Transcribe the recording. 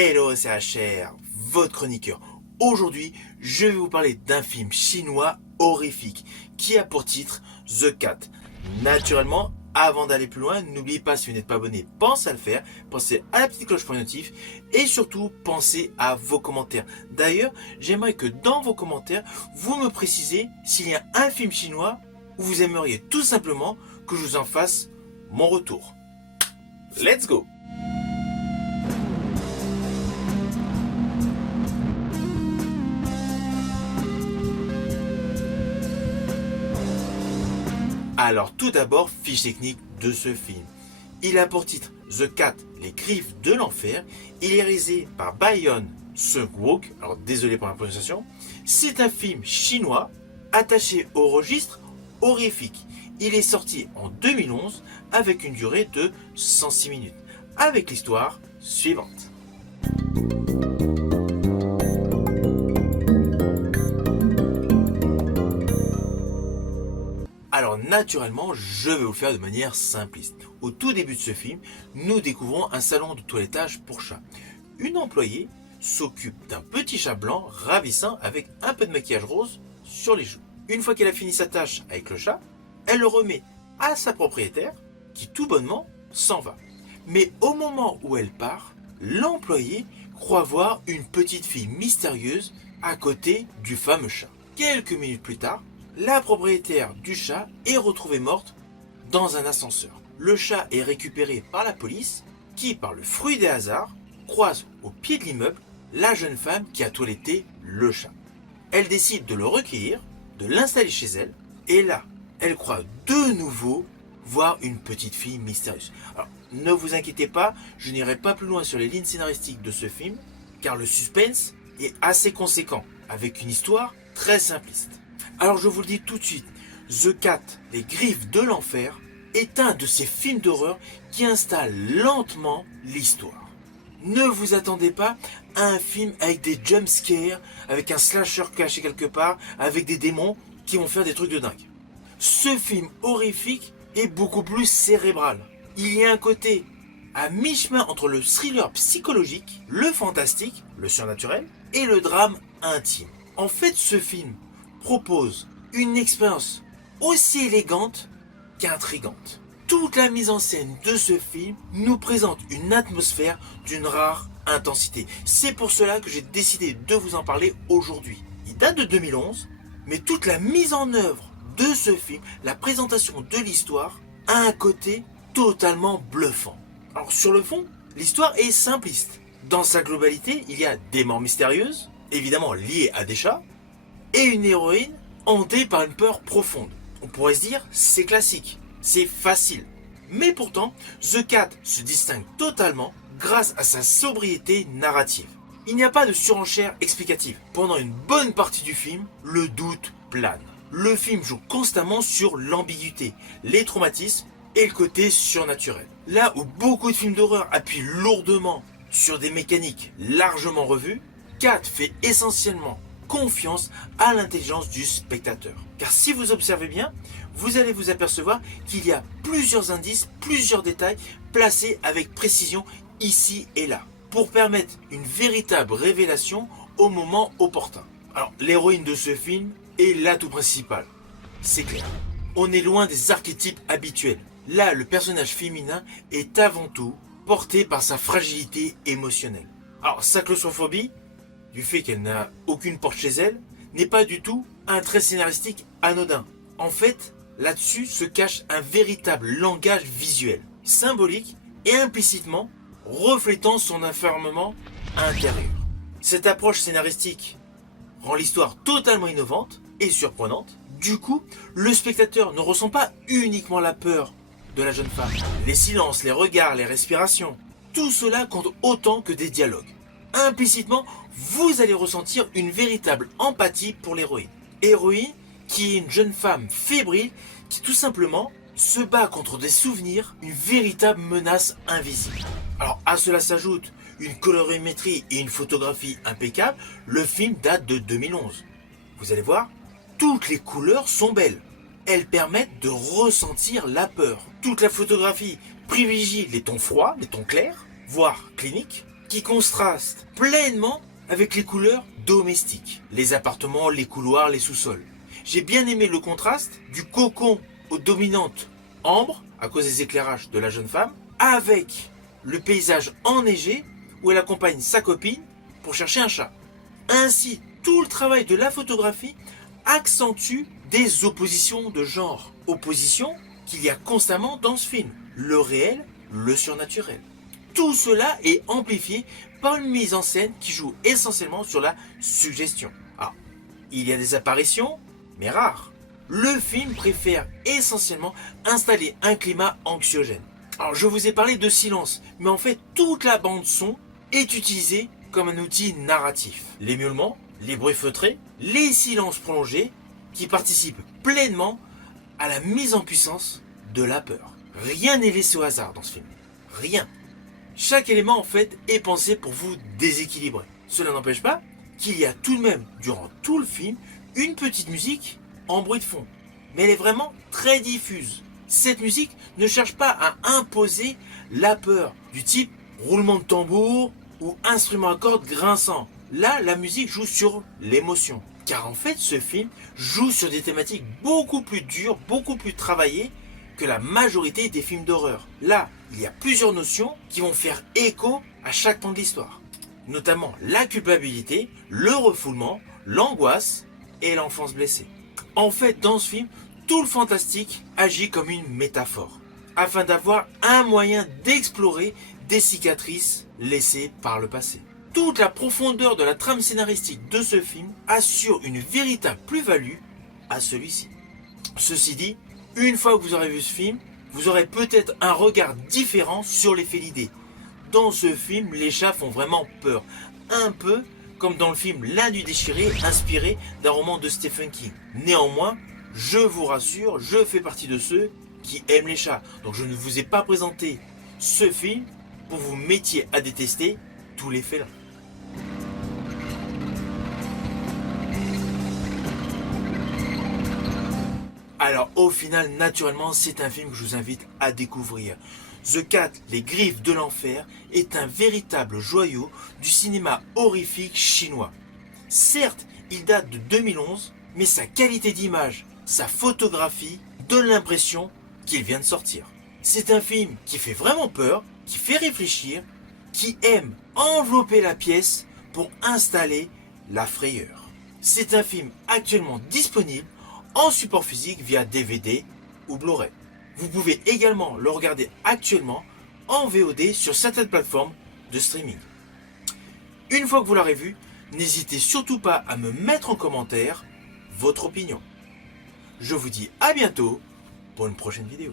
Hello, c'est HR, votre chroniqueur. Aujourd'hui, je vais vous parler d'un film chinois horrifique qui a pour titre The Cat. Naturellement, avant d'aller plus loin, n'oubliez pas, si vous n'êtes pas abonné, pensez à le faire, pensez à la petite cloche pour les notifs et surtout pensez à vos commentaires. D'ailleurs, j'aimerais que dans vos commentaires, vous me précisez s'il y a un film chinois où vous aimeriez tout simplement que je vous en fasse mon retour. Let's go! Alors tout d'abord, fiche technique de ce film. Il a pour titre The Cat, les griffes de l'enfer. Il est réalisé par Bayon Seung-wook, alors désolé pour la prononciation. C'est un film chinois attaché au registre horrifique. Il est sorti en 2011 avec une durée de 106 minutes, avec l'histoire suivante. Alors naturellement, je vais vous le faire de manière simpliste. Au tout début de ce film, nous découvrons un salon de toilettage pour chats. Une employée s'occupe d'un petit chat blanc ravissant avec un peu de maquillage rose sur les joues. Une fois qu'elle a fini sa tâche avec le chat, elle le remet à sa propriétaire qui tout bonnement s'en va. Mais au moment où elle part, l'employée croit voir une petite fille mystérieuse à côté du fameux chat. Quelques minutes plus tard, la propriétaire du chat est retrouvée morte dans un ascenseur. Le chat est récupéré par la police qui, par le fruit des hasards, croise au pied de l'immeuble la jeune femme qui a toiletté le chat. Elle décide de le recueillir, de l'installer chez elle, et là, elle croit de nouveau voir une petite fille mystérieuse. Alors, ne vous inquiétez pas, je n'irai pas plus loin sur les lignes scénaristiques de ce film, car le suspense est assez conséquent, avec une histoire très simpliste. Alors je vous le dis tout de suite, The Cat, les griffes de l'enfer, est un de ces films d'horreur qui installe lentement l'histoire. Ne vous attendez pas à un film avec des jumpscares, avec un slasher caché quelque part, avec des démons qui vont faire des trucs de dingue. Ce film horrifique est beaucoup plus cérébral. Il y a un côté à mi-chemin entre le thriller psychologique, le fantastique, le surnaturel et le drame intime. En fait, ce film propose une expérience aussi élégante qu'intrigante. Toute la mise en scène de ce film nous présente une atmosphère d'une rare intensité. C'est pour cela que j'ai décidé de vous en parler aujourd'hui. Il date de 2011, mais toute la mise en œuvre de ce film, la présentation de l'histoire, a un côté totalement bluffant. Alors sur le fond, l'histoire est simpliste. Dans sa globalité, il y a des morts mystérieuses, évidemment liées à des chats, et une héroïne hantée par une peur profonde. On pourrait se dire, c'est classique, c'est facile. Mais pourtant, The Cat se distingue totalement grâce à sa sobriété narrative. Il n'y a pas de surenchère explicative. Pendant une bonne partie du film, le doute plane. Le film joue constamment sur l'ambiguïté, les traumatismes et le côté surnaturel. Là où beaucoup de films d'horreur appuient lourdement sur des mécaniques largement revues, Cat fait essentiellement confiance à l'intelligence du spectateur. Car si vous observez bien, vous allez vous apercevoir qu'il y a plusieurs indices, plusieurs détails placés avec précision ici et là, pour permettre une véritable révélation au moment opportun. Alors, l'héroïne de ce film est l'atout principal, c'est clair. On est loin des archétypes habituels. Là, le personnage féminin est avant tout porté par sa fragilité émotionnelle. Alors, sa claustrophobie, du fait qu'elle n'a aucune porte chez elle, n'est pas du tout un trait scénaristique anodin. En fait, là-dessus se cache un véritable langage visuel, symbolique et implicitement reflétant son enfermement intérieur. Cette approche scénaristique rend l'histoire totalement innovante et surprenante. Du coup, le spectateur ne ressent pas uniquement la peur de la jeune femme. Les silences, les regards, les respirations, tout cela compte autant que des dialogues. Implicitement, vous allez ressentir une véritable empathie pour l'héroïne. Héroïne qui est une jeune femme fébrile qui tout simplement se bat contre des souvenirs, une véritable menace invisible. Alors à cela s'ajoute une colorimétrie et une photographie impeccable. Le film date de 2011. Vous allez voir, toutes les couleurs sont belles. Elles permettent de ressentir la peur. Toute la photographie privilégie les tons froids, les tons clairs, voire cliniques. qui contraste pleinement avec les couleurs domestiques. Les appartements, les couloirs, les sous-sols. J'ai bien aimé le contraste du cocon aux dominantes ambre, à cause des éclairages de la jeune femme, avec le paysage enneigé où elle accompagne sa copine pour chercher un chat. Ainsi, tout le travail de la photographie accentue des oppositions de genre. Oppositions qu'il y a constamment dans ce film. Le réel, le surnaturel. Tout cela est amplifié par une mise en scène qui joue essentiellement sur la suggestion. Ah, il y a des apparitions, mais rares. Le film préfère essentiellement installer un climat anxiogène. Alors je vous ai parlé de silence, mais en fait toute la bande son est utilisée comme un outil narratif. Les miaulements, les bruits feutrés, les silences prolongés qui participent pleinement à la mise en puissance de la peur. Rien n'est laissé au hasard dans ce film. Rien. Chaque élément en fait est pensé pour vous déséquilibrer. Cela n'empêche pas qu'il y a tout de même, durant tout le film, une petite musique en bruit de fond. Mais elle est vraiment très diffuse. Cette musique ne cherche pas à imposer la peur, du type roulement de tambour ou instrument à cordes grinçant. Là, la musique joue sur l'émotion. Car en fait, ce film joue sur des thématiques beaucoup plus dures, beaucoup plus travaillées que la majorité des films d'horreur. Là, il y a plusieurs notions qui vont faire écho à chaque pan de l'histoire. Notamment la culpabilité, le refoulement, l'angoisse et l'enfance blessée. En fait, dans ce film, tout le fantastique agit comme une métaphore, afin d'avoir un moyen d'explorer des cicatrices laissées par le passé. Toute la profondeur de la trame scénaristique de ce film assure une véritable plus-value à celui-ci. Ceci dit, une fois que vous aurez vu ce film, vous aurez peut-être un regard différent sur l'effet d'idée. Dans ce film, les chats font vraiment peur. Un peu comme dans le film L'Indu déchiré, inspiré d'un roman de Stephen King. Néanmoins, je vous rassure, je fais partie de ceux qui aiment les chats. Donc je ne vous ai pas présenté ce film pour vous mettiez à détester tous les félins. Alors au final, naturellement, c'est un film que je vous invite à découvrir. The Cat, les griffes de l'enfer, est un véritable joyau du cinéma horrifique chinois. Certes, il date de 2011, mais sa qualité d'image, sa photographie donnent l'impression qu'il vient de sortir. C'est un film qui fait vraiment peur, qui fait réfléchir, qui aime envelopper la pièce pour installer la frayeur. C'est un film actuellement disponible en support physique via DVD ou Blu-ray. Vous pouvez également le regarder actuellement en VOD sur certaines plateformes de streaming. Une fois que vous l'aurez vu, n'hésitez surtout pas à me mettre en commentaire votre opinion. Je vous dis à bientôt pour une prochaine vidéo.